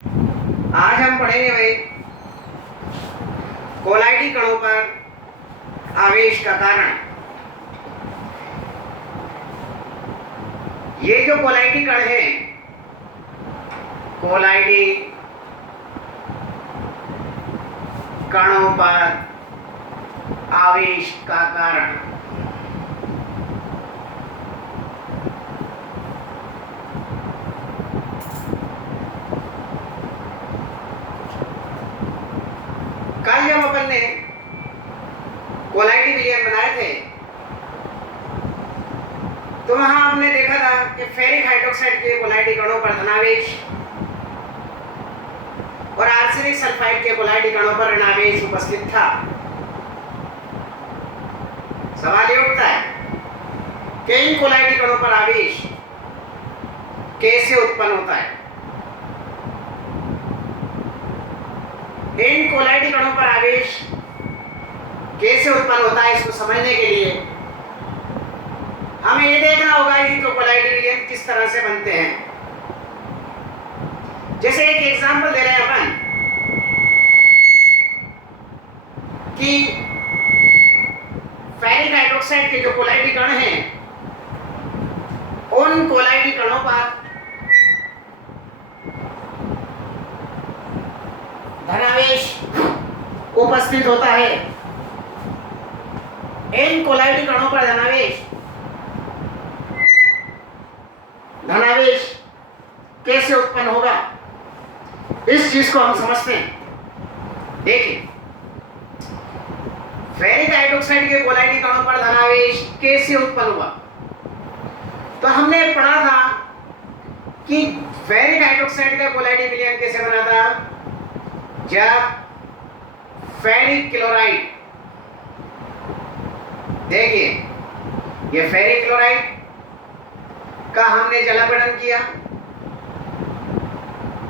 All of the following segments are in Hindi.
आज हम पढ़ेंगे भाई कोलाइडी कणों पर आवेश का कारण। ये जो कोलाइडी कण है, कोलाइडी कणों पर आवेश का कारण। कल जब अपन ने कोलाइडी विलयन बनाए थे तो वहां हमने देखा था कि फेरिक हाइड्रोक्साइड के कोलाइडी कणों पर धनावेश और आर्सेनिक सल्फाइड के कोलाइडी कणों पर ऋणावेश उपस्थित था। सवाल ये उठता है कि इन कोलाइडी कणों पर आवेश कैसे उत्पन्न होता है। इन कोलाइडी कणों पर आवेश कैसे उत्पन्न होता है, इसको समझने के लिए हमें ये देखना होगा इनको कोलाइडी विलयन किस तरह से बनते हैं। जैसे एक एग्जांपल दे रहे हैं अपन कि फेरिक हाइड्रोक्साइड के जो कोलाइडी कण हैं, उन कोलाइडी कणों पर धनावेश उपस्थित होता है। इन कोलाइडी कणों पर धनावेश कैसे उत्पन्न होगा, इस चीज को हम समझते हैं। देखिए, फेरिक हाइड्रोक्साइड के कोलाइडी कणों पर धनावेश कैसे उत्पन्न हुआ। तो हमने पढ़ा था कि फेरिक हाइड्रोक्साइड का कोलाइडी विलयन कैसे बना था, जब फेरिक क्लोराइड, देखिए ये फेरिक क्लोराइड का हमने जलावरण किया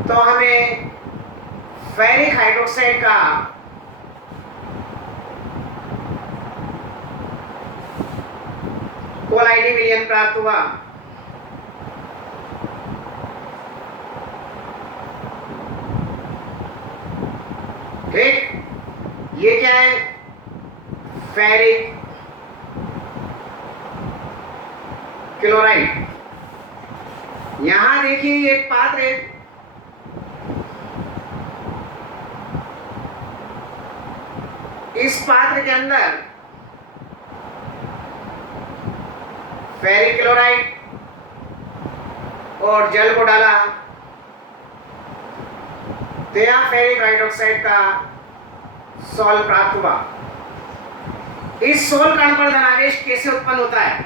तो हमें फेरिक हाइड्रोक्साइड का कोलाइडी विलयन प्राप्त हुआ। ठीक, ये क्या है, फेरिक क्लोराइड। यहां देखिए एक पात्र है, इस पात्र के अंदर फेरिक क्लोराइड और जल को डाला तो यहां फेरिक हाइड्रोक्साइड का सोल प्राप्त हुआ। इस सोल कण पर धनावेश कैसे उत्पन्न होता है,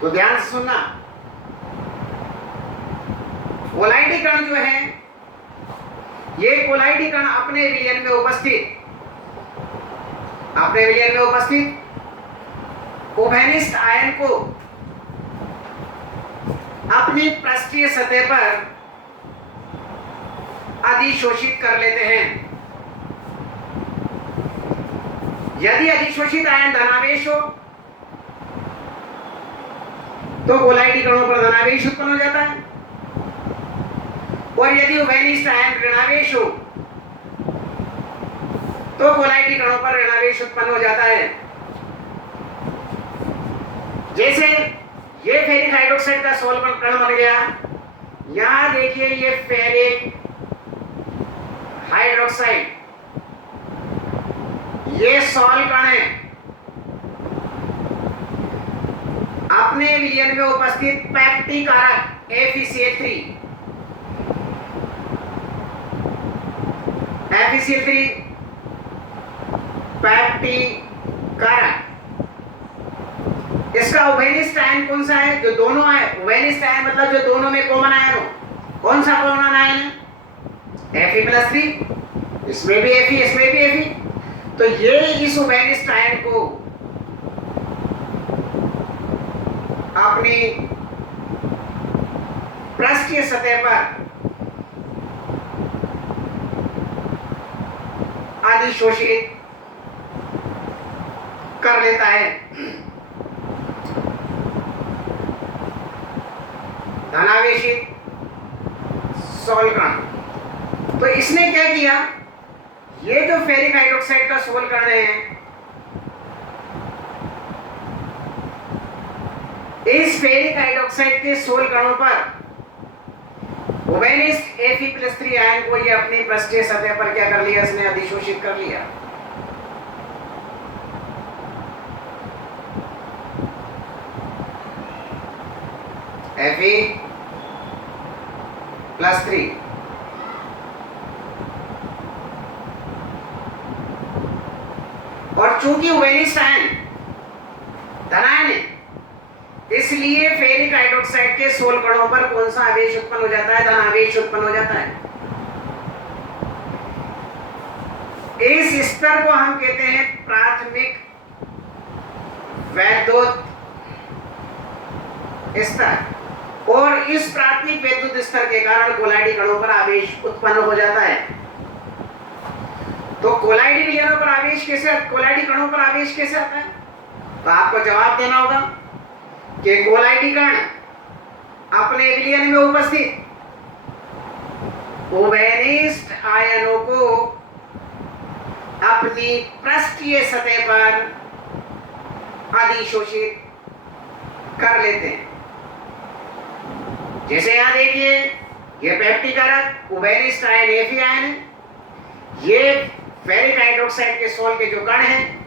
तो ध्यान से सुनना। कोलाइडी कण जो है, ये कोलाइडी कण अपने विलयन में उपस्थित उभयनिष्ठ आयन को अपनी पृष्ठीय सतह पर अधिशोषित कर लेते हैं। यदि अधिशोषित आयन धनावेश हो तो कोलाइडी कणों पर धनावेश उत्पन्न हो जाता है, और यदि उभयनिष्ठ आयन ऋणावेश हो तो कोलाइडी कणों पर ऋणावेश उत्पन्न हो जाता है। जैसे ये फेरिक हाइड्रोक्साइड का सोल कण बन गया, यहां देखिए ये फेरिक हाइड्रोक्साइड, ये सोल कण है, अपने विलयन में उपस्थित पैक्टी कारक FeCl3 पैक्टी कारक, इसका उभयनिष्ठ आयन कौन सा है, जो दोनों है। उभयनिष्ठ आयन मतलब जो दोनों में कॉमन आयन हो। कौन सा कॉमन आयन है, Fe+3, इसमें भी Fe, इसमें भी Fe। तो ये इस उभयनिष्ठ आयन को अपनी पृष्ठीय सतह पर अधिशोषित कर लेता है। धनावेशित सोल कण तो इसने क्या किया, ये जो फेरिक हाइड्रोक्साइड का सोल कण है, इस फेरिक हाइड्रोक्साइड के सोल कणों पर ओवेनिस्ट Fe+3 आयन को ये अपनी पृष्ठीय सतह पर क्या कर लिया, इसने अधिशोषित कर लिया। Fe+3 और चूंकि ओवेनिस्ट आयन धनायन है, इसलिए फेरिक हाइड्रोक्साइड के सोल कणों पर कौन सा आवेश उत्पन्न हो जाता है, धन आवेश उत्पन्न हो जाता है। इस स्तर को हम कहते हैं प्राथमिक वैद्युत स्तर, और इस प्राथमिक वैद्युत स्तर के कारण कोलाइडी कणों पर आवेश उत्पन्न हो जाता है। तो कोलाइडी विलयनों पर आवेश कैसे, कोलाइडी कणों पर आवेश कैसे आता है, तो आपको जवाब देना होगा कि कोलाइडी कण अपने विलयन में उपस्थित ओवेनिस्ट आयनों को अपनी पृष्ठीय सतह पर अधिशोषित कर लेते हैं। जैसे यहां देखिए, ये पेप्टिकारक ओवेनिस्ट आयन Fe आयन है, ये फेरिक हाइड्रोक्साइड के सोल के जो कण हैं,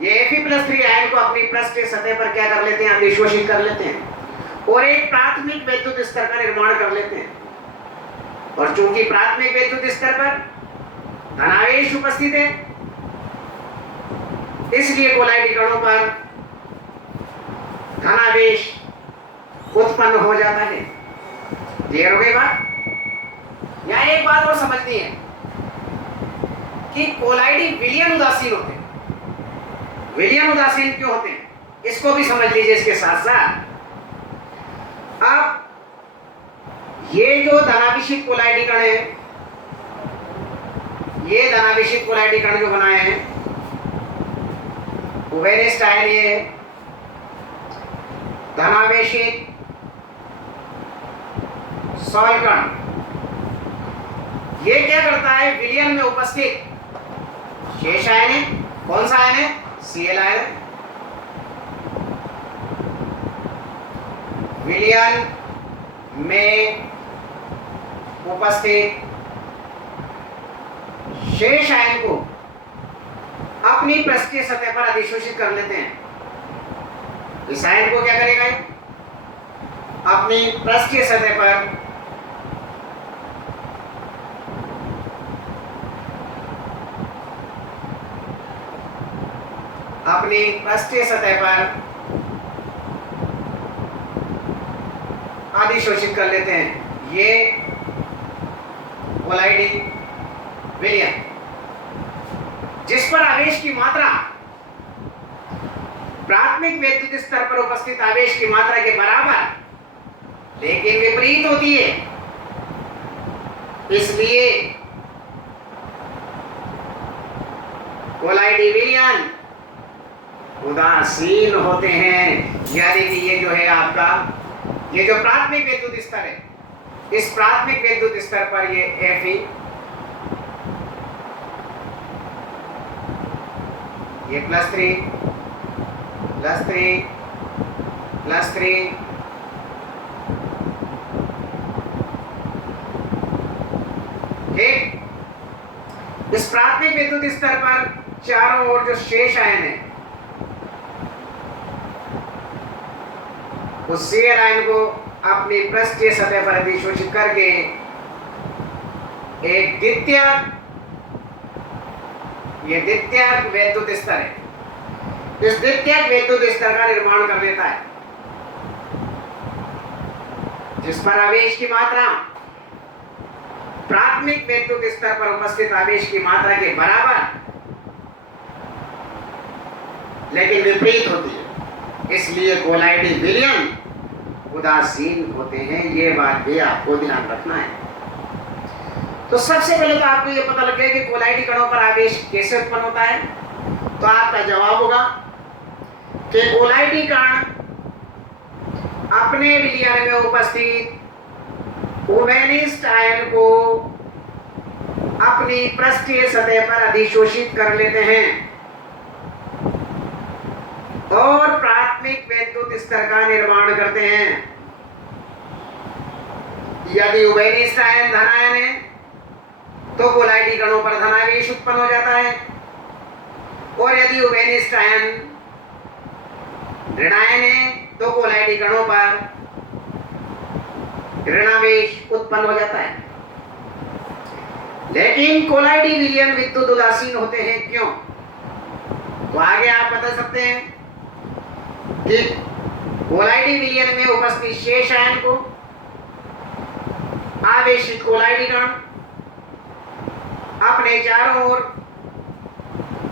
ये Fe+3 आयन को अपनी पृष्ठीय सतह पर क्या कर लेते हैं, अधिशोषित कर लेते हैं और एक प्राथमिक वैद्युत स्तर का निर्माण कर लेते हैं। और चूंकि प्राथमिक वैद्युत स्तर पर धनावेश उपस्थित है, इसलिए कोलाइडी कणों पर धनावेश उत्पन्न हो जाता है। क्लियर हो गई बात? यहां एक बात और समझनी है कि कोलाइडी विलयन उदासीन होते हैं। विलयन उदासीन क्यों होते हैं, इसको भी समझ लीजिए इसके साथ साथ। अब ये जो धनाभिषिक्त कोलाइडी कण है, ये धनाभिषिक्त कोलाइडी कण जो बनाए हैं ओवेनिस्ट आयन, ये धनावेशित सोल कण, ये क्या करता है, विलयन में उपस्थित शेष आयन है, कौन सा आयन है, Cl आयन, विलयन में उपस्थित शेष आयन को अपनी पृष्ठीय सतह पर अधिशोषित कर लेते हैं। इस आयन को क्या करेगा, अपनी पृष्ठीय सतह पर अपनी पृष्ठीय सतह पर अधिशोषित कर लेते हैं। ये कोलाइडी विलयन, जिस पर आवेश की मात्रा प्राथमिक वैद्युत स्तर पर उपस्थित आवेश की मात्रा के बराबर लेकिन विपरीत होती है, इसलिए कोलाइडी विलयन उदासीन होते हैं। यानी कि ये जो है आपका, ये जो प्राथमिक वैद्युत स्तर है, इस प्राथमिक वैद्युत स्तर पर ये Fe, ये +3 ठीक। इस प्राथमिक विद्युत स्तर पर चारों ओर जो शेष आयन है, उस Cl आयन को अपनी पृष्ठीय सतह पर अधिशोषित करके एक द्वितीयक, ये द्वितीयक वैद्युत स्तर है, इस द्वितीयक वैद्युत स्तर का निर्माण कर लेता है, जिस पर आवेश की मात्रा प्राथमिक वैद्युत स्तर पर उपस्थित आवेश की मात्रा के बराबर लेकिन विपरीत होती है, इसलिए कोलाइडी विलयन उदासीन होते हैं। ये बात भी आपको ध्यान रखना है। तो सबसे पहले तो आपको ये पता लग गया कि कोलाइडी कणों पर आवेश कैसे उत्पन्न होता है। तो आपका जवाब होगा कि कोलाइडी कण अपने विलयन में उपस्थित ओवेनिस्ट आयन को अपनी पृष्ठीय सतह पर अधिशोषित कर लेते हैं और प्राथमिक विद्युत स्तर का निर्माण करते हैं। यदि उभयनिष्ठ आयन धन आयन है तो कोलाइडी कणों पर धनावेश उत्पन्न हो जाता है, और यदि उभयनिष्ठ आयन ऋणायन है तो कोलाइडी कणों पर ऋणावेश उत्पन्न हो जाता है। लेकिन कोलाइडी विलयन विद्युत उदासीन होते हैं, क्यों? तो आगे आप बता सकते हैं कि कोलाइडी विलयन में उपस्थित शेष आयन को आवेशित कोलाइडी कण अपने चारों ओर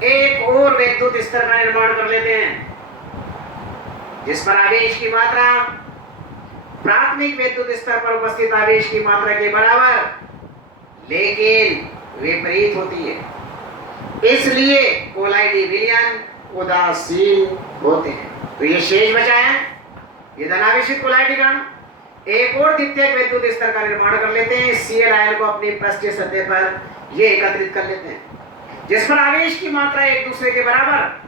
एक और विद्युत स्तर का निर्माण कर लेते हैं, जिस पर आवेश की मात्रा प्राथमिक विद्युत स्तर पर उपस्थित आवेश की मात्रा के बराबर लेकिन विपरीत होती है। इसलिए कोलाइडी विलयन उदासीन होते हैं। तो ये शेष बचा है, ये धनावेशित कोलाइडी कण एक और द्वितीयक विद्युत स्तर का निर्माण कर लेते हैं, Cl आयन को अपनी पृष्ठीय सतह पर ये एकत्रित कर लेते हैं, जिस पर आवेश की मात्रा एक दूसरे के बराबर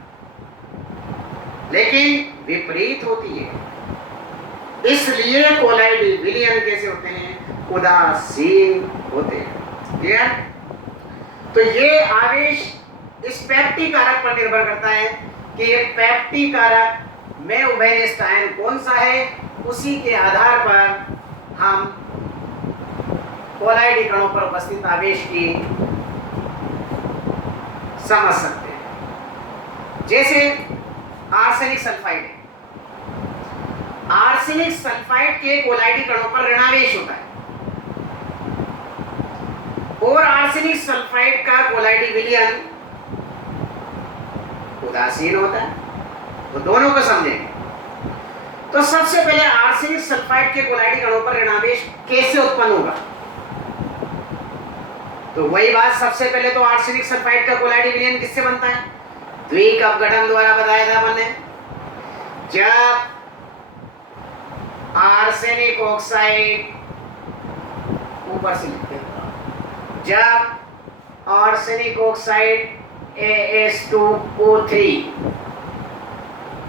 लेकिन विपरीत होती है। इसलिए कोलाइडी विलयन कैसे होते हैं? उदासीन होते हैं। क्लियर? तो ये आवेश इस पेप्टी कारक पर निर्भर करता है कि ये पेप्टी कारक में उभयनिष्ठ आयन कौन सा है, उसी के आधार पर हम कोलाइडी कणों पर उपस्थित आवेश की समझ सकते हैं। जैसे आर्सेनिक सल्फाइड है, आर्सेनिक सल्फाइड के कोलाइडी कणों पर ऋणावेश होता है और आर्सेनिक सल्फाइड का कोलाइडी विलयन उदासीन होता है। तो दोनों को समझेंगे। तो सबसे पहले आर्सेनिक सल्फाइड के कोलाइडी कणों पर ऋणावेश कैसे उत्पन्न होगा? तो वही बात, सबसे पहले तो आर्सेनिक सल्फाइड का कोलाइडी विलयन किससे बनता है? द्विक अपघटन द्वारा बताया था मैंने। जब आर्सेनिक ऑक्साइड, ऊपर से लिखते हैं, जब आर्सेनिक ऑक्साइड AS2O3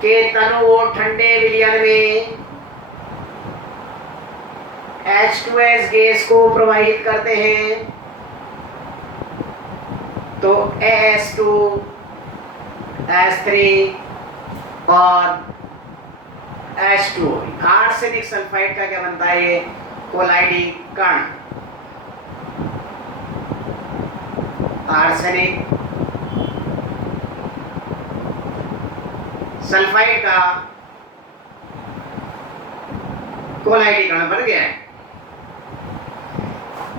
के तनु और ठंडे विलयन में H2S गैस को प्रवाहित करते हैं तो AS2 S3 और H2O, आर्सेनिक सल्फाइड का क्या बनता है? ये कोलाइडी कण आर्सेनिक सल्फाइड का कोलाइडी कण बन गया है।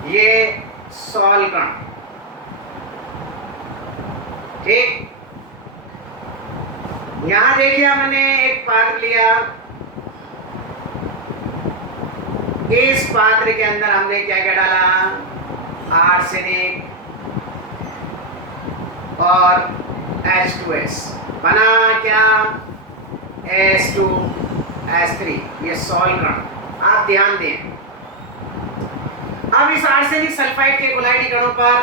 ये सॉल कण, ठीक। यहां देखिए मैंने एक पात्र लिया, इस पात्र के अंदर हमने क्या क्या डाला? आर्सेनिक और H2S, बना क्या? S2S3, ये सॉल कण। आप ध्यान दें, अब इस आर्सेनिक सल्फाइड के कोलाइडी कणों पर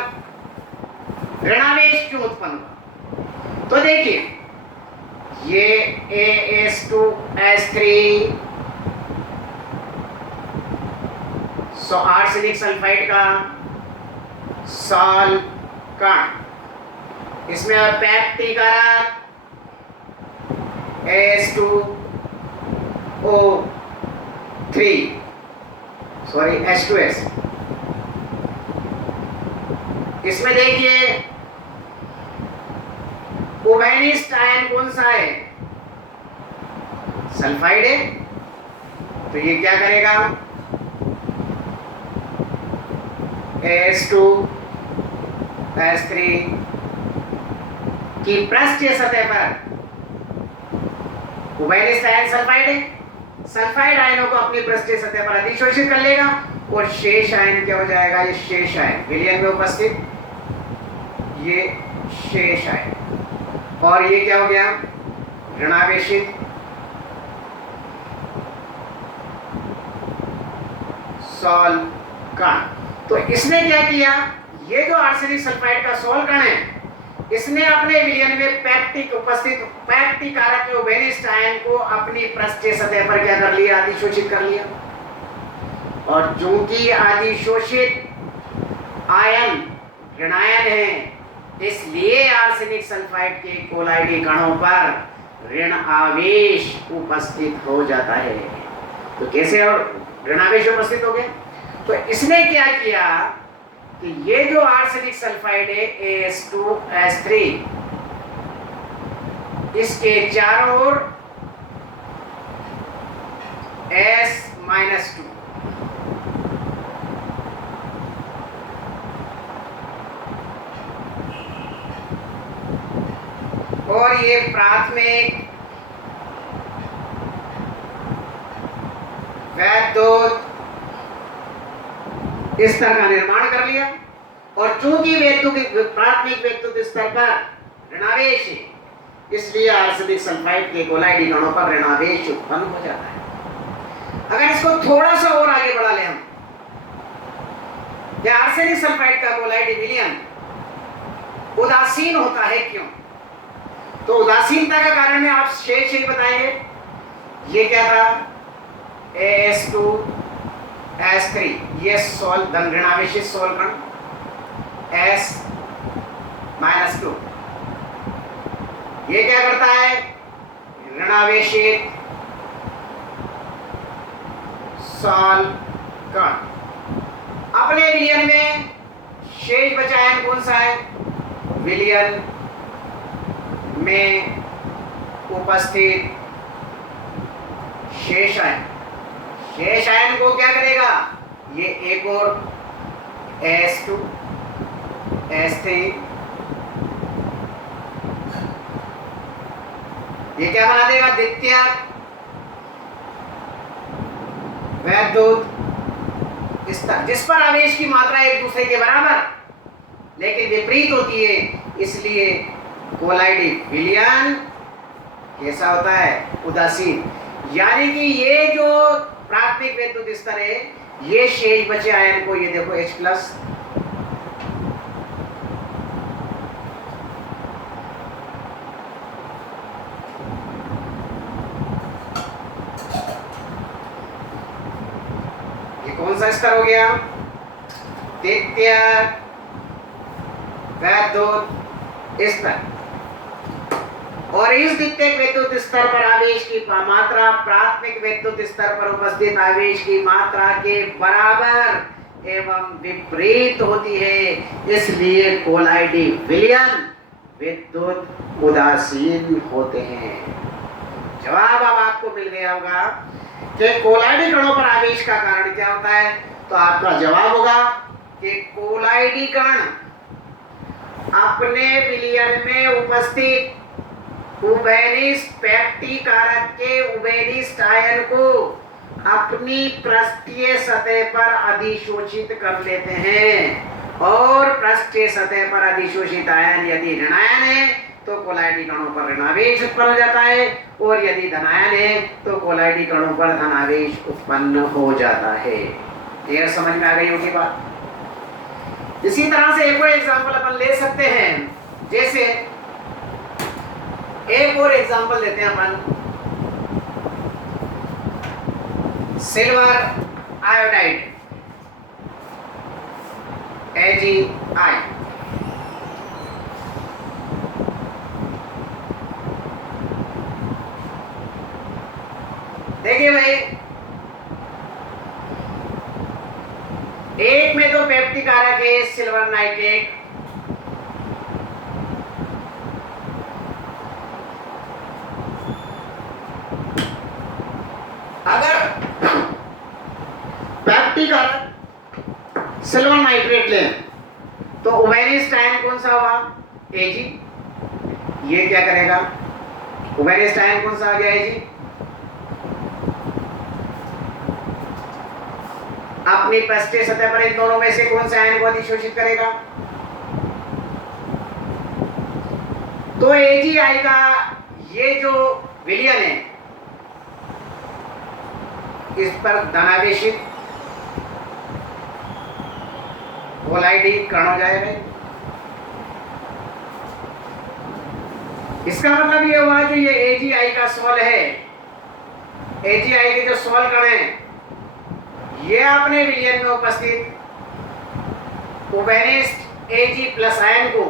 ऋणावेश क्यों उत्पन्न हुआ? तो देखिए, ये AS2S3 आर्सेनिक सल्फाइड का सॉल कण, इसमें पेप्टी कारक H2S, इसमें देखिए उभयनिष्ठ आयन कौन सा है? सल्फाइड है। तो ये क्या करेगा? AS2S3 की पृष्ठीय सतह पर उभयनिष्ठ आयन सल्फाइड है, सल्फाइड आयनों को अपनी पृष्ठीय सतह पर अधिशोषित कर लेगा और शेष आयन क्या हो जाएगा? ये शेष आयन विलयन में उपस्थित ये शेष आयन, और ये क्या हो गया? ऋणावेशित सॉल कण। तो इसने क्या किया? ये जो आर्सेनिक सल्फाइड का सोल कण है, इसने अपने विलयन में पैक्टिक कारक के उभयनिष्ठ आयन को अपनी पृष्ठीय सतह पर क्या कर लिया, अधिशोषित कर लिया। और चूंकि अधिशोषित आयन ऋणायन है, इसलिए आर्सेनिक सल्फाइड के कोलाइडी कणों पर ऋण आवेश उपस्थित हो जाता है। तो कैसे और ऋण आवेश उपस्थित हो गए? तो इसने क्या किया कि ये जो आर्सेनिक सल्फाइड है AS2S3, इसके चारों ओर S-2 और ये प्राथमिक वैद्युत स्तर का निर्माण कर लिया। और चूंकि प्राथमिक वैद्युत स्तर पर ऋणावेश है, इसलिए आर्सेनिक सल्फाइड के कोलाइडी कणों पर ऋणावेश उत्पन्न हो जाता है। अगर इसको थोड़ा सा और आगे बढ़ा ले हम, क्या आर्सेनिक सल्फाइड का कोलाइडी विलयन उदासीन होता है, क्यों? तो उदासीनता का कारण में आप शेष ही बताएंगे। ये क्या था, AS2S3, ये सोल धन ऋणावेशित सोल कण S-2, ये क्या करता है, ऋणावेशित सोल कण। अपने विलयन में शेष बचा आयन कौन सा है, विलयन में उपस्थित शेष आयन। शेष आयन को क्या करेगा, ये एक और S2S3, ये क्या बना देगा, द्वितीय वैद्युत स्तर, जिस पर आवेश की मात्रा एक दूसरे के बराबर लेकिन विपरीत होती है। इसलिए कोलाइडी विलयन कैसा होता है, उदासीन। यानी कि ये जो प्राथमिक वैद्युत स्तर है, ये शेष बचे आयन को, ये देखो H+, ये कौन सा स्तर हो गया, द्वितीय वैद्युत स्तर। और इस द्वितीय वैद्युत स्तर पर आवेश की मात्रा प्राथमिक वैद्युत स्तर पर उपस्थित आवेश की मात्रा के बराबर एवं विपरीत होती है। इसलिए कोलाइडी विलयन विद्युत उदासीन होते हैं। जवाब अब आपको मिल गया होगा कि कोलाइडी कणों पर आवेश का कारण क्या होता है। तो आपका जवाब होगा कि कोलाइडी कण अपने विलयन में उपस्थित उभयनिष्ठ पैक्टी कारक के उभयनिष्ठ आयन को अपनी पृष्ठीय सतह पर अधिशोषित कर लेते हैं। और पृष्ठीय सतह पर अधिशोषित आयन यदि ऋणायन है तो कोलाइडी कणों पर ऋणावेश उत्पन्न हो जाता है, और यदि धनायन है तो कोलाइडी कणों पर धनावेश उत्पन्न हो जाता है। ये समझ में आ गई होगी बात। इसी तरह से एक और एग्जांपल अपन ले सकते हैं। जैसे एक और एग्जांपल लेते हैं अपन, सिल्वर आयोडाइड AgI। देखिए भाई, एक में तो पैक्टी कारक है सिल्वर नाइट्रेट, अगर पैक्टी कारक सिल्वर नाइट्रेट लें तो उभयनिष्ठ आयन कौन सा होगा, Ag। ये क्या करेगा, उभयनिष्ठ आयन कौन सा आ गया, Ag। अपनी पृष्ठीय सतह पर इन दोनों में से कौन से आयन को अधिशोषित करेगा, तो AgI का ये जो विलयन है इस पर धनावेशित कोलाइडी कण हो जाएगा। इसका मतलब ये हुआ कि ये AgI का सोल है, AgI के जो सोल कण हैं ये अपने विलयन में उपस्थित उबेनिस्ट Ag प्लस आयन को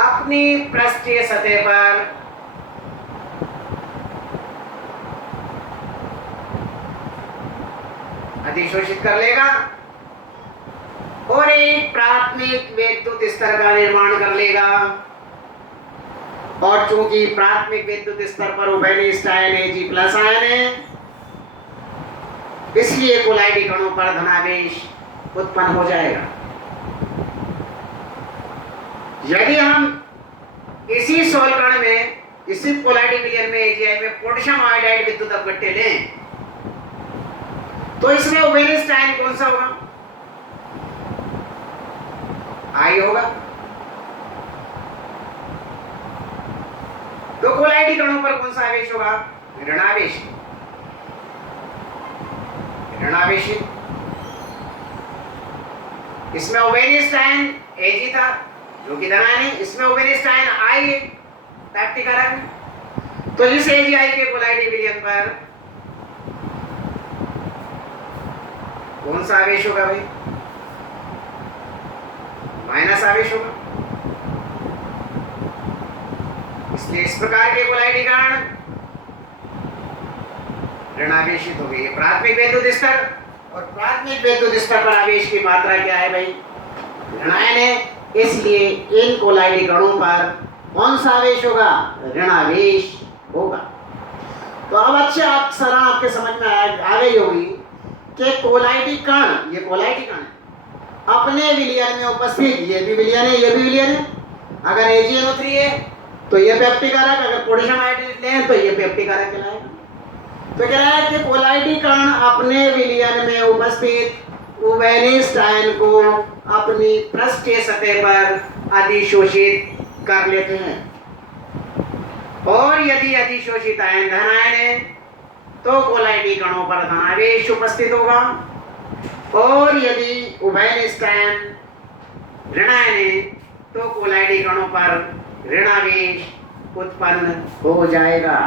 अपनी पृष्ठीय सतह पर अधिशोषित कर लेगा और एक प्राथमिक विद्युत स्तर का निर्माण कर लेगा। और चूंकि प्राथमिक विद्युत स्तर पर उभयनिष्ठ आयन Ag प्लस आयन है, इसलिए कोलाइडी कणों पर धनावेश उत्पन्न हो जाएगा। यदि हम इसी सोल कण में, इसी कोलाइडी विलयन में AgI में पोटेशियम आयोडाइड विद्युत अपघट्य लें तो इसमें उभयनिष्ठ आयन कौन सा होगा? I होगा। तो कोलाइडी कणों पर कौन सा आवेश होगा? ऋणावेश। ऋणावेश। इसमें उभयनिष्ठ आयन Ag था जो कि धनायन है, इसमें उभयनिष्ठ आयन I है प्राप्ति कारक। तो इस AgI के कोलाइडी विलयन पर कौन सा आवेश होगा भाई? माइनस आवेश होगा। इसलिए इस प्रकार के कोलाइडी कण ऋणावेशित हो गए। प्राथमिक विद्युत स्तर, और प्राथमिक विद्युत स्तर पर आवेश की मात्रा क्या है भाई? ऋणायन है। इसलिए इन कोलाइडी कणों पर कौन सा आवेश होगा? ऋणावेश होगा। तो अब अच्छे आप सरल आपके समझ में आ गई होगी कि कोलाइडी कण, ये कोलाइडी कण अपने विलयन में उपस्थित, ये भी विलयन है, ये भी विलयन है। अगर AgNO3 है तो ये पेप्टिक कारक, अगर पोटेशियम आयोडाइड लें तो ये पेप्टिक कारक कहलाएगा। तो कह रहा है कि कोलाइडी कण अपने विलयन में उपस्थित उभयनिष्ठ आयन को अपनी पृष्ठीय सतह पर अधिशोषित कर लेते हैं। और यदि अधिशोषित आयन धनायन है तो कोलाइडी कणों पर धनावेश उपस्थित होगा, और यदि उभयनिष्ठ आयन ऋणायन है तो कोलाइडी कणों पर ऋणावेश उत्पन्न हो जाएगा।